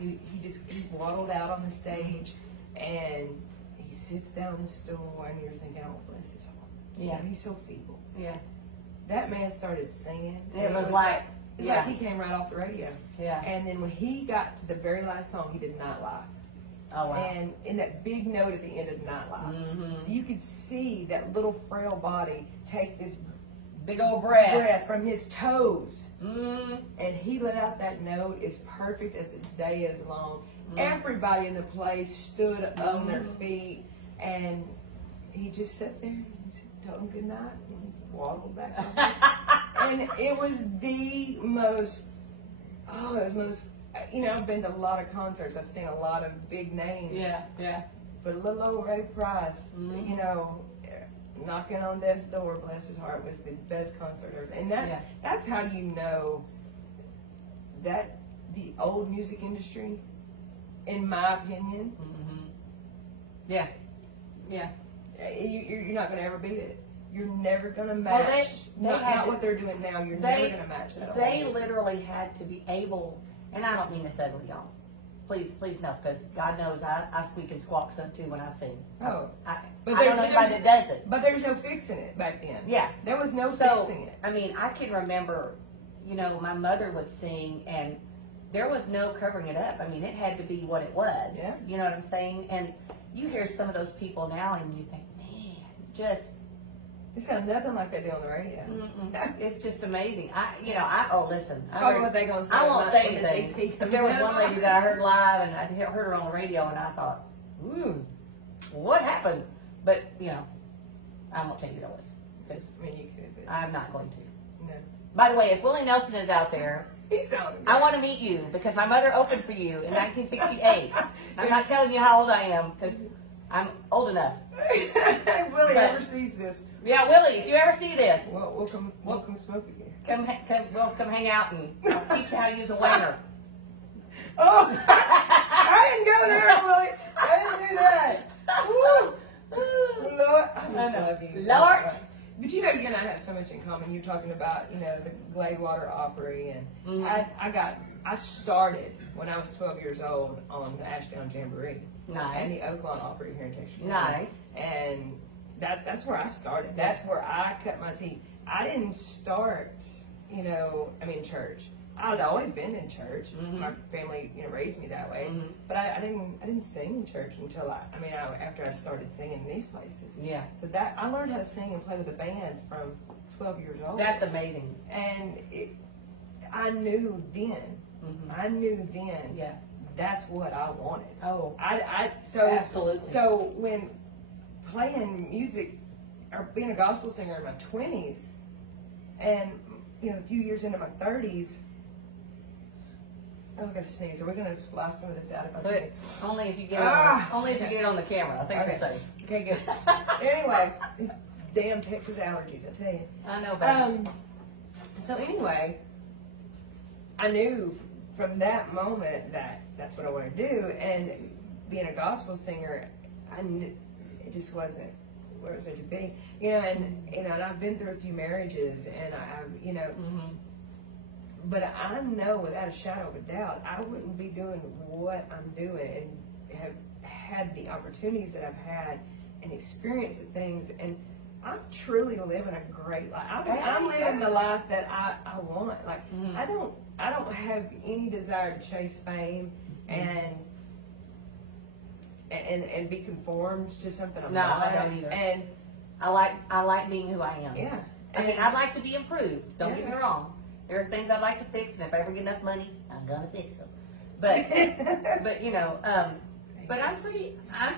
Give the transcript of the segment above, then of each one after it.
he waddled out on the stage, and he sits down on the stool, and you're thinking, oh, bless his heart. Yeah. And he's so feeble. Yeah. That man started singing. It was like, it's like he came right off the radio. Yeah. And then when he got to the very last song, he did Not Laugh. Oh, wow. And in that big note at the end of Not Laugh, so you could see that little frail body take this big old breath from his toes. Mm-hmm. And he let out that note as perfect as the day is long. Everybody in the place stood on their feet, and he just sat there and told him good night and waddled back home. And it was the most, I've been to a lot of concerts. I've seen a lot of big names. Yeah, yeah. But little old Ray Price, knocking on death's door, bless his heart, was the best concert ever. And that's how you know that the old music industry, in my opinion, yeah, you're not going to ever beat it. You're never going to match. Not what they're doing now. You're never going to match that. They literally had to be able, and I don't mean to settle y'all. Please no, because God knows I squeak and squawk some too when I sing. Oh. I don't know anybody that does it. But there's no fixing it back then. Yeah. There was no fixing it. I mean, I can remember, my mother would sing, and there was no covering it up. I mean, it had to be what it was. Yeah. You know what I'm saying? And you hear some of those people now, and you think, man, just... It sounds nothing like they do on the radio. It's just amazing. Listen. What they gonna say? I won't say anything. But there was one lady that I heard live, and I heard her on the radio, and I thought, ooh, what happened? But, I won't tell you what it was. Because you could. I'm not going to. No. By the way, if Willie Nelson is out there, I want to meet you, because my mother opened for you in 1968. I'm not telling you how old I am, because I'm old enough. If Willie ever sees this. Yeah, Willie, if you ever see this. Well, we'll come smoke again. We'll come hang out, and I'll teach you how to use a wanger. Oh, I didn't go there, Willie. I didn't do that. Woo. Lord, I just love you. Lord. But you and I have so much in common. You're talking about, the Gladewater Opry, and I started when I was 12 years old on the Ashdown Jamboree. Nice. And the Oaklawn Opry here in Texas. Nice. And that's where I started. That's where I cut my teeth. I didn't start, church. I'd always been in church. My family, raised me that way. But I didn't sing in church until after I started singing in these places. Yeah. So that I learned how to sing and play with a band from 12 years old. That's amazing. And I knew then. I knew then. Yeah. That's what I wanted. Oh. Absolutely. So when playing music or being a gospel singer in my 20s, and a few years into my 30s. Oh, I gotta sneeze. Are we gonna splice some of this out if I sneeze? Only if you get it on the camera. I think you're safe. Okay, good. Anyway, these damn Texas allergies, I tell you. I know, baby. So anyway, I knew from that moment that that's what I want to do, and being a gospel singer, I knew it just wasn't where it was meant to be. And I've been through a few marriages, and but I know without a shadow of a doubt, I wouldn't be doing what I'm doing and have had the opportunities that I've had and experienced the things. And I'm truly living a great life. I'm living the life that I want. Like I don't have any desire to chase fame and be conformed to something I'm not. I don't either. And I like being who I am. Yeah. I'd like to be improved. Don't get me wrong. There are things I'd like to fix, and if I ever get enough money, I'm gonna fix them. But but I'm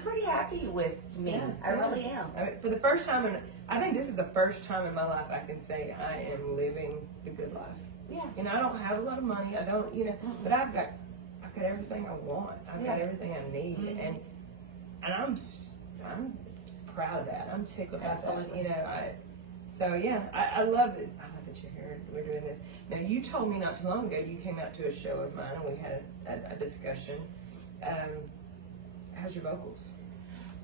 pretty happy with me. Yeah, I really am. For the first time, I think this is the first time in my life I can say I am living the good life. Yeah. I don't have a lot of money. I don't, but I've got everything I want. I've got everything I need, and I'm proud of that. I'm tickled about that. So yeah, I love it. I love that you're here. We're doing this. Now you told me not too long ago you came out to a show of mine and we had a discussion. How's your vocals?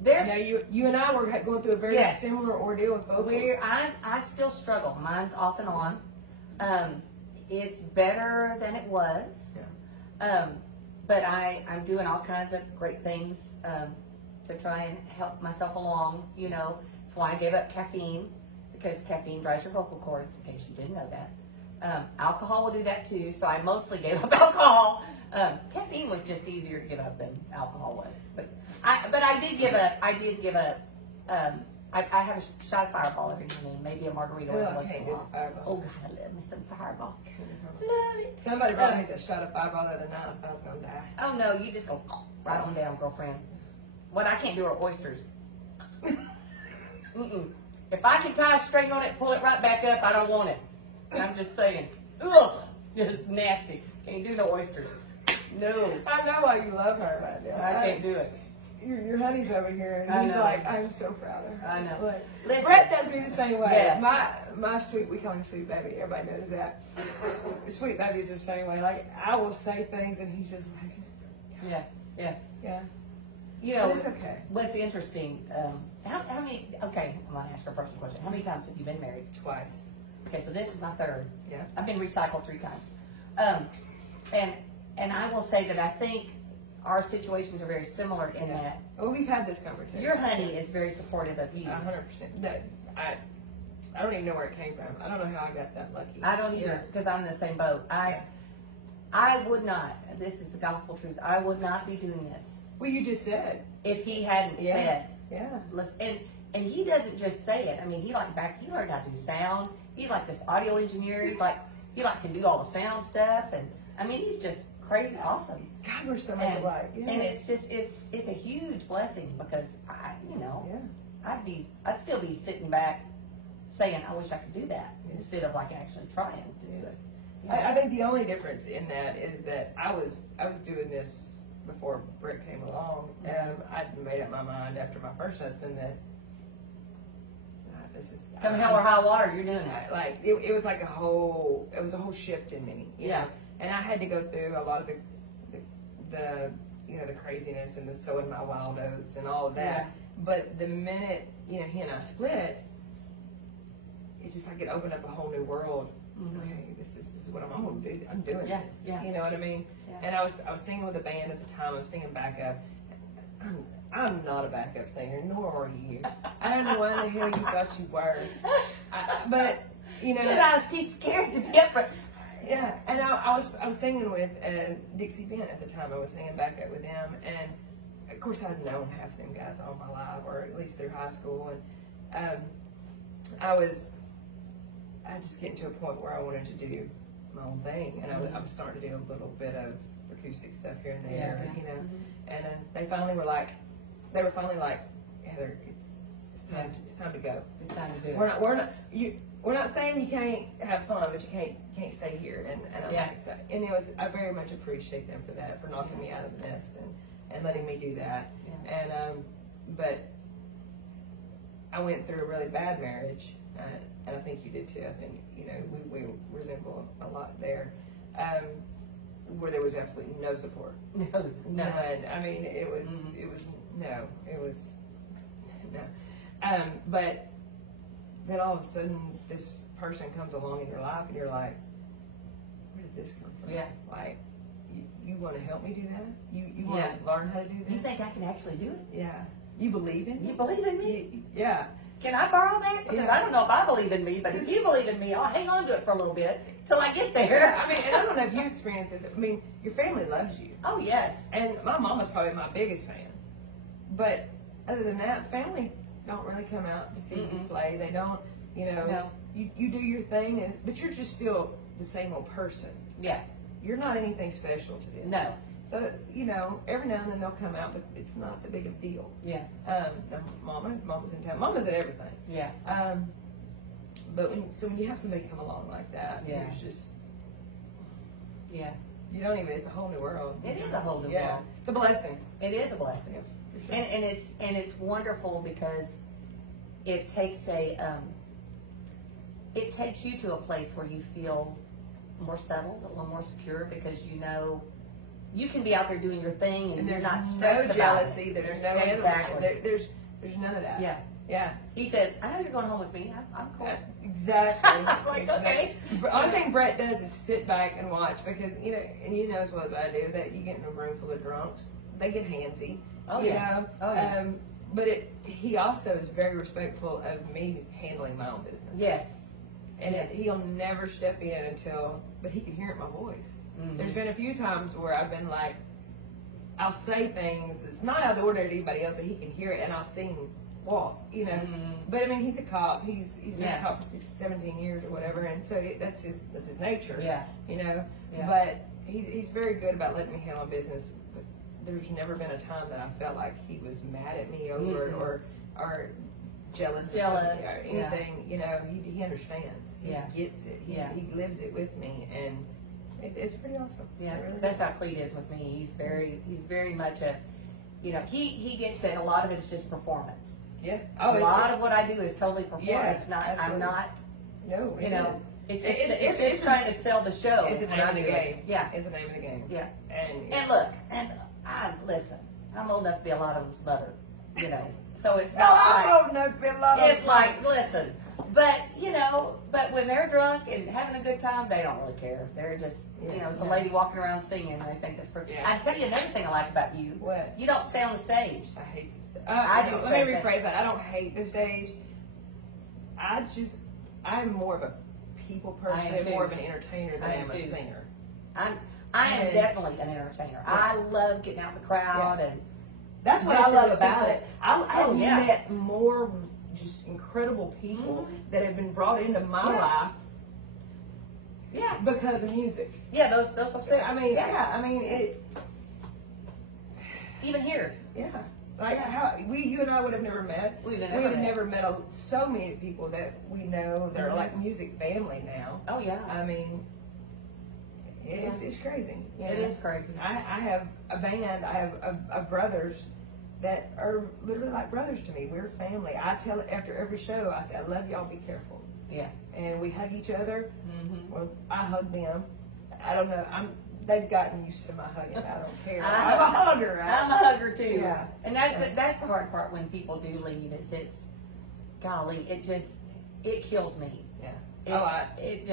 Now you and I were going through a very similar ordeal with vocals. I still struggle. Mine's off and on. It's better than it was. Yeah. but I'm doing all kinds of great things to try and help myself along. You know, that's why I gave up caffeine, because caffeine dries your vocal cords, in case you didn't know that. Alcohol will do that too, so I mostly gave up alcohol. Caffeine was just easier to give up than alcohol was, but I did give up. I have a shot of Fireball every now and then, maybe a margarita once in a while. Oh God, I love me some Fireball. Love it. Somebody brought me a shot of Fireball the other night. I thought I was gonna die. Oh no, you just go right on down, girlfriend. What I can't do are oysters. If I can tie a string on it, pull it right back up, I don't want it. I'm just saying. Ugh, just nasty. Can't do no oysters. No. I know why you love her right now. I can't do it. Your honey's over here, and he's like, I'm so proud of her. I know. Like, Listen. Brett does me the same way. Yes. My sweet, we call him Sweet Baby. Everybody knows that. Sweet Baby's the same way. Like, I will say things, and he's just like, yeah. You know, but it's okay. What's interesting, how many, okay, I'm going to ask her a personal question. How many times have you been married? Twice. Okay, so this is my third. Yeah. I've been recycled 3 times. And I will say that I think our situations are very similar in that. Well, we've had this conversation. Your honey is very supportive of you. 100%. I don't even know where it came from. I don't know how I got that lucky. I don't either, because I'm in the same boat. I would not, this is the gospel truth, I would not be doing this. Well, you just said. If he hadn't said. Yeah. And he doesn't just say it. I mean, he learned how to do sound. He's like this audio engineer. He can do all the sound stuff. And I mean, he's just crazy awesome. God, we're so much alike. Yeah. And it's a huge blessing, because I'd still be sitting back saying, I wish I could do that, instead of actually trying to do it. You know? I think the only difference in that is that I was doing this before Britt came along. I'd made up my mind after my first husband that this is come hell or high water, you're doing it. It was like a whole shift in me. You know? And I had to go through a lot of the craziness and the sowing my wild oats and all of that. Yeah. But the minute he and I split, it's just like it opened up a whole new world. Mm-hmm. Okay, this is what I'm going to do. I'm doing this. Yeah. You know what I mean? Yeah. And I was singing with a band at the time. I was singing backup. I'm not a backup singer, nor are you. I don't know why the hell you thought you were. But because I was too scared to be up for. Yeah, and I was singing with Dixie Bent at the time. I was singing backup with them, and of course I'd known half of them guys all my life, or at least through high school. And I was just getting to a point where I wanted to do my own thing, and I was starting to do a little bit of acoustic stuff here and there, And they were finally like, Heather, it's time to go. It's time to do it. We're not saying you can't have fun, but you can't stay here. And I very much appreciate them for that, for knocking me out of the nest and letting me do that. Yeah. And but I went through a really bad marriage, and I think you did too. I think we resemble a lot there, where there was absolutely no support. No. None. I mean, it was no. But then all of a sudden, this person comes along in your life, and you're like, where did this come from? Yeah. Like, you want to help me do that? You want to learn how to do this? You think I can actually do it? Yeah. You believe in me? You believe in me? Yeah. Can I borrow that? Because I don't know if I believe in me, but if you believe in me, I'll hang on to it for a little bit till I get there. I mean, and I don't know if you experience this. I mean, your family loves you. Oh, yes. And my mom is probably my biggest fan. But other than that, family don't really come out to see you play. They don't, No. You do your thing, but you're just still the same old person. Yeah. You're not anything special to them. No. So, every now and then they'll come out, but it's not that big of a deal. Yeah. Mama's in town. Mama's at everything. Yeah. But when you have somebody come along like that, it's just, you don't even, it's a whole new world. It is a whole new world. It's a blessing. It is a blessing. Yeah, for sure. And it's wonderful, because it takes it takes you to a place where you feel more settled, a little more secure, because you can be out there doing your thing, and you're not stressed no jealousy. about it. There's no exactly. There's none of that. Yeah. Yeah. He says, I know you're going home with me. I'm cool. Exactly. I'm like, okay. The only thing Brett does is sit back and watch because, you know, and you know as well as I do that you get in a room full of drunks, they get handsy. Oh, you yeah. know? Oh, yeah. But he also is very respectful of me handling my own business. Yes. And Yes. he'll never step in until, but he can hear it in my voice. Mm-hmm. There's been a few times where I've been like, I'll say things, it's not out of the ordinary to anybody else, but he can hear it and I'll see him walk, you know. Mm-hmm. But I mean, he's a cop. He's been Yeah. a cop for 17 years or whatever, and so that's his nature. Yeah. You know. Yeah. But he's very good about letting me handle my business. But there's never been a time that I felt like he was mad at me over Mm-hmm. or jealous or Yeah. anything. You know, he understands. He Yeah. gets it. He lives it with me, and it's pretty awesome. Yeah, It really that's is. how Clete is with me. He's very much a, you know, he gets that a lot of it's just performance. Yeah. A lot of what I do is totally performance. Yeah, Not, I'm absolutely. not, No, you it know, is. it's just trying to sell the show. It's the when name I of the do it. game. Yeah, It's the name of the game. yeah. And Look, listen, I'm old enough to be a lot of them's mother, you know, so it's oh, not I'm like, old enough to be a lot of it's like, listen, but, you know, but when they're drunk and having a good time, they don't really care. They're just, you know, it's a Yeah. lady walking around singing, and they think that's pretty. Yeah. I tell you another thing I like about you. What? You don't stay on the stage. I hate this. I do the Let same me thing. rephrase that. I don't hate the stage. I'm more of a people I am person, too. more of an entertainer than I I am am a too. singer. I am And- definitely an entertainer. I love getting out in the crowd and That's what I Listen love to about people. it. I've Oh, yeah. met more just incredible people that have been brought into my Yeah. life yeah, because of music. yeah. Those folks there. I mean, I mean it. Even here, Yeah. Like Yeah. how you and I would have never met. we've We never would have met. never met so many people that we know that are Mhm. like music family now. Oh yeah, I mean, it's crazy. You it know? is crazy. I have a band. I have a brothers that are literally like brothers to me. We're family. I tell after every show, I say, I love y'all. Be careful. Yeah. And we hug each other. Mm-hmm. Well, I hug them. I don't know. They've gotten used to my hugging. I don't care. I- I'm a hugger. I'm a hugger too. Yeah. And that's the hard part when people do leave. It's golly, it kills me. Yeah. It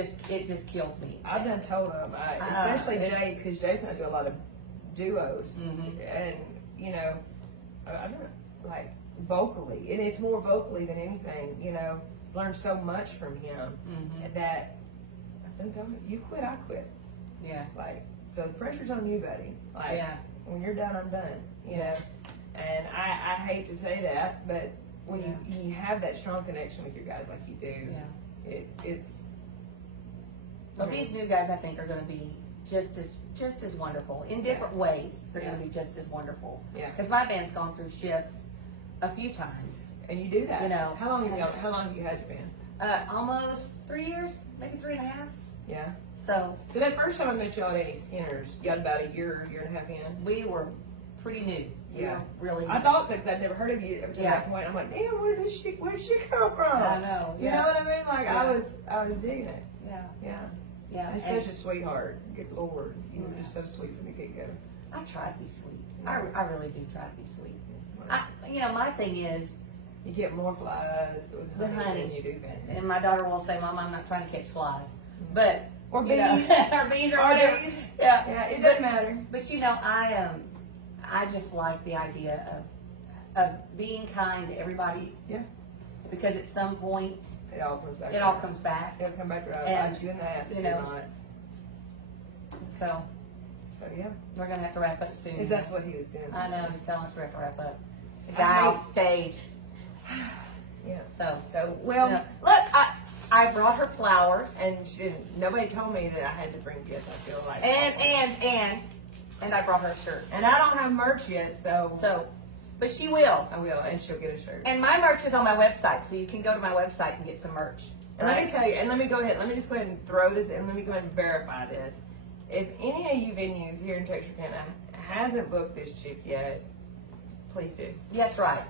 just kills me. I've done told them, especially it's- Jay's, because Jason and I do a lot of duos, Mhm. and you know, I don't like vocally, and it's more vocally than anything. You know, learned so much from him Mhm. that you quit, I quit. Yeah. Like, so the pressure's on you, buddy. Like, Yeah. when you're done, I'm done. You know, and I hate to say that, but when you have that strong connection with your guys like you do, Yeah. it's. But these new guys, I think, are going to be just as wonderful in different ways. They're going to be just as wonderful. Yeah. Because my band's gone through shifts a few times. And you do that. You know. How long have you had your band? Almost 3 years, maybe 3.5. Yeah. So So that first time I met y'all at Eddie Skinner's, you got about a year and a half in. we were pretty new. We Yeah. were really. I new. thought so because I'd never heard of you up to Yeah. that point. I'm like, damn, where did she come from? I know. You Yeah. know what I mean? Like Yeah. I was digging it. Yeah. Yeah. Yeah. And And such a sweetheart. Good Lord, you were Yeah. just so sweet from the get go. I try to be sweet. Yeah. I really do try to be sweet. My thing is, You get more flies with With honey honey. than you do bees. and my daughter will say, "Mom, I'm not trying to catch flies," but Or you bees. know, or bees or Or whatever. bees. Yeah. Yeah, it doesn't matter. But you know, I just like the idea of being kind to everybody. Yeah. Because at some point, It all comes back. it all comes back. It'll come back to And, bite you in the ass if you you're know, not. So So yeah. we're gonna have to wrap up soon. Is that's what he was doing? I know he's telling us we have to wrap up. The I guy hate- off stage. Yeah. So So well. you know, look, I brought her flowers. And she didn't, nobody told me that I had to bring gifts. I feel like. And I brought her a shirt. And I don't have merch yet, so. So, but she will. I will, and she'll get a shirt. And my merch is on my website, so you can go to my website and get some merch. And let me tell you, and let me just go ahead and throw this, and let me go ahead and verify this. If any of you venues here in Texarkana hasn't booked this chick yet, please do. Yes, right.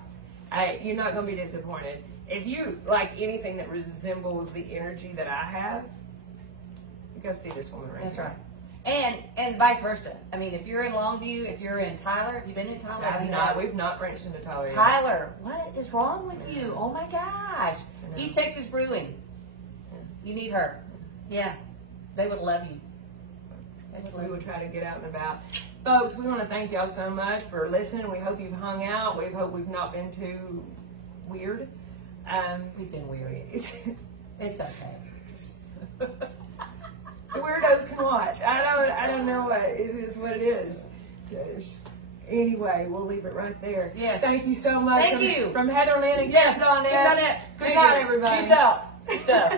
You're not going to be disappointed. If you like anything that resembles the energy that I have, go see this woman right That's here. right. And vice versa. I mean, if you're in Longview, if you're in Tyler, have you been in Tyler? I've not. We've not branched into Tyler yet. Tyler, what is wrong with you? Oh my gosh. East Texas Brewing. You need her. Yeah. They would love you. We will try to get out and about. Folks, we want to thank y'all so much for listening. We hope you've hung out. We hope we've not been too weird. We've been weird. It's okay. The weirdos can watch. I don't know what it is. What it is. Anyway, we'll leave it right there. Yes. Thank you so much. Thank you. From Heather Linn and Yes. Kids on Net. Kids on Net. Good night, everybody. Peace out. Stuff.